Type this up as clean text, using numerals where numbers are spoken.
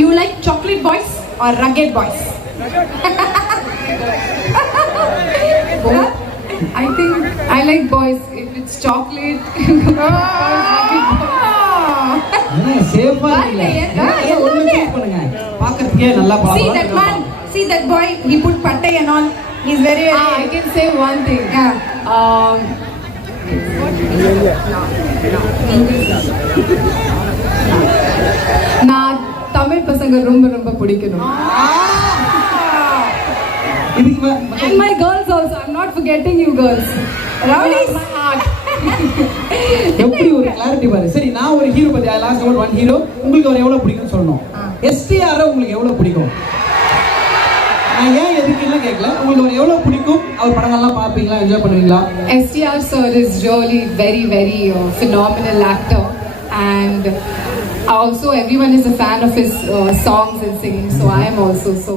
You like chocolate boys or rugged boys? Both. I think I like boys. If it's chocolate, சேஃபா பாக்கிறதுக்கே நல்லா See that man, see that boy, he put pattai and all. He's very I can say one thing. நான் தமிழ் பசங்க ரொம்ப ரொம்ப பிடிக்கணும். And my girls also. I'm not forgetting you girls. Rowdies. எப்படி ஒரு கிளாரிட்டி பாரு. சரி, நான் ஒரு ஹீரோ பத்தி லாஸ்ட் ஒன் ஹீரோ உங்களுக்கு அவர் எவ்வளவு பிடிக்கும்னு சொல்லணும். எஸ்டிஆர் உங்களுக்கு எவ்வளவு பிடிக்கும்? நான் ஏன் எதுக்குன்னு கேட்கல. உங்களுக்கு அவர் எவ்வளவு பிடிக்கும்? அவர் படங்கள்லாம் பார்ப்பீங்களா, என்ஜாய் பண்ணுவீங்களா? STR sir is really very phenomenal actor, and also everyone is a fan of his songs and singing, so I am also so